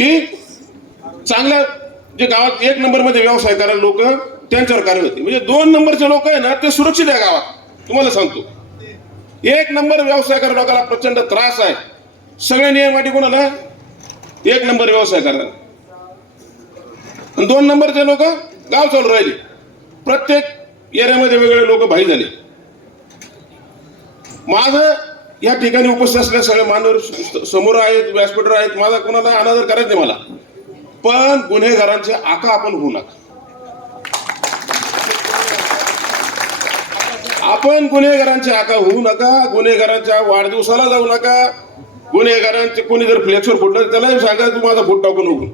की चांगल्या जे गावात एक नंबरमध्ये व्यवसाय करायला लोक त्यांच्यावर कार्य होते म्हणजे दोन नंबरचे लोक आहे ना ते सुरक्षित आहे गावात. तुम्हाला सांगतो. एक नंबर व्यवसाय करायला लोकांना प्रचंड त्रास आहे. सगळे नियम वाटी कोणाला? एक नंबर व्यवसाय करणार आणि दोन नंबरचे लोक गाव चालू राहिले. प्रत्येक एरियामध्ये वेगवेगळे लोक भाई झाले. माझं या ठिकाणी उपस्थित असलेल्या सगळे मान्यवर समोर आहेत व्यासपीठावर आहेत माझा कोणाला अनादर करायचं नाही मला. पण गुन्हेगारांचे आका आपण होऊ नका. आपण गुन्हेगारांचे आका होऊ नका गुन्हेगारांच्या वाढदिवसाला जाऊ नका. गुन्हेगारांचे कोणी जर फ्लेक्सवर फुटलं त्यालाही सांगा तू माझा फुट टाकून नको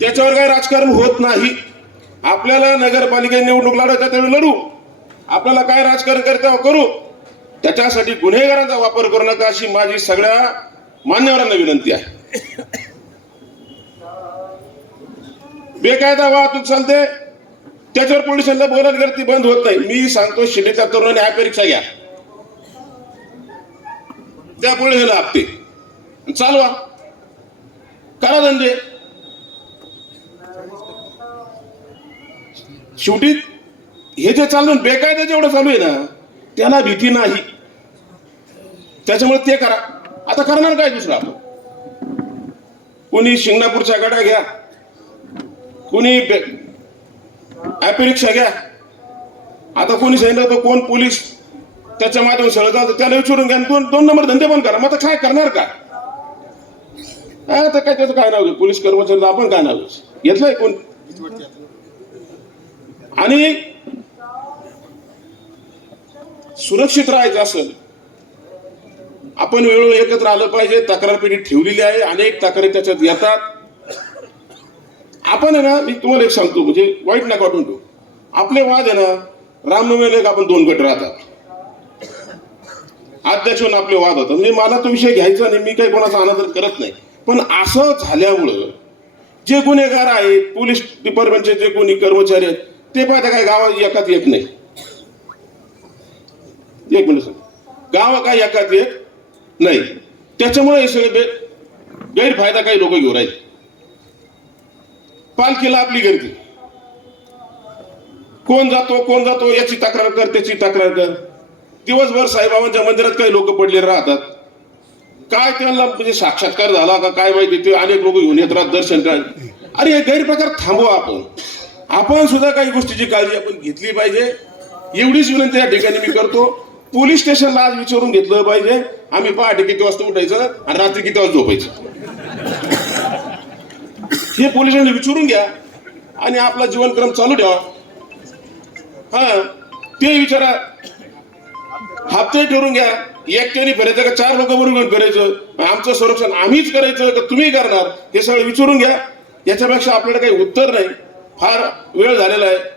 त्याच्यावर काही राजकारण होत नाही. आपल्याला नगरपालिका निवडणूक लढवायच्या त्यावेळी लढू. आपल्याला काय राजकारण करता करू? त्याच्यासाठी गुन्हेगारांचा वापर करू नका अशी माझी सगळ्या मान्यवरांना विनंती आहे. बेकायदा वाहतूक चालते. त्याच्यावर पोलिसांना बोलत गर्दी बंद होत नाही. मी सांगतो शिलेच्या तरुणाने ह्या परीक्षा घ्या. त्या पोलिसांना आपते चालवा. करा धंदे. शेवटी हे जे चालू बेकायदा जेवढं चालू आहे ना त्याला भीती नाही. त्याच्यामुळे ते करा. आता करणार काय दुसरं आपण? कुणी शिंगणापूरच्या गाड्या घ्या. कुणी ॲपी रिक्षा घ्या. आता कोणी सांगितलं तर कोण पोलीस त्याच्या माध्यमातून सगळं जातं त्याला विचारून घ्या. दोन दोन नंबर धंदे पण करा. मग आता काय करणार का? आता काय त्याचं काय नाव पोलीस कर्मचारी आपण काय नाव घेतलंय कोण? आणि सुरक्षित राहायचं असेल आपण वेळोवेळी एकत्र आलं पाहिजे तक्रार पेढी ठेवलेली आहे अनेक तक्रारी त्याच्यात येतात. आपण आहे ना मी तुम्हाला एक सांगतो म्हणजे वाईट नका वाटून ठेवू आपले वाद आहे ना रामनवमीला एक आपण दोन गट राहतात. अध्यक्ष आपले वाद होतात. म्हणजे मला तो विषय घ्यायचा नाही मी काही कोणाचा अनादर करत नाही. पण असं झाल्यामुळं जे गुन्हेगार आहेत पोलीस डिपार्टमेंटचे जे कोणी कर्मचारी आहेत ते पाहता काय गावात एकात येत नाही. एक मिनिट गाव काय एकात येत नाही. त्याच्यामुळे हे सगळे बे- गैरफायदा काही लोक घेऊ राहिले पालखीला आपली गर्दी. कोण जातो कोण जातो याची तक्रार कर त्याची तक्रार कर. दिवसभर साईबाबांच्या मंदिरात काही लोक पडलेले राहतात. काय त्यांना म्हणजे साक्षात्कार झाला का काय माहिती ते अनेक लोक घेऊन येत राहत दर्शन काय अरे हे गैरप्रकार थांबवा आपण. आपण सुद्धा काही गोष्टीची काळजी आपण घेतली पाहिजे. एवढीच विनंती या ठिकाणी मी करतो. पोलीस स्टेशनला आज विचारून घेतलं पाहिजे. आम्ही पहाटे किती वाजता उठायचं आणि रात्री किती वाजता झोपायचं? हे पोलिसांनी विचारून घ्या आणि आपला जीवनक्रम चालू ठेवा. हा ते विचारा. हप्ते ठरवून घ्या. एकट्याने फिरायचं का चार लोक बरोबर घेऊन फिरायचं? आमचं संरक्षण आम्हीच करायचं का तुम्ही करणार? हे सगळं विचारून घ्या. याच्यापेक्षा आपल्याला काही उत्तर नाही. फार वेळ झालेला आहे.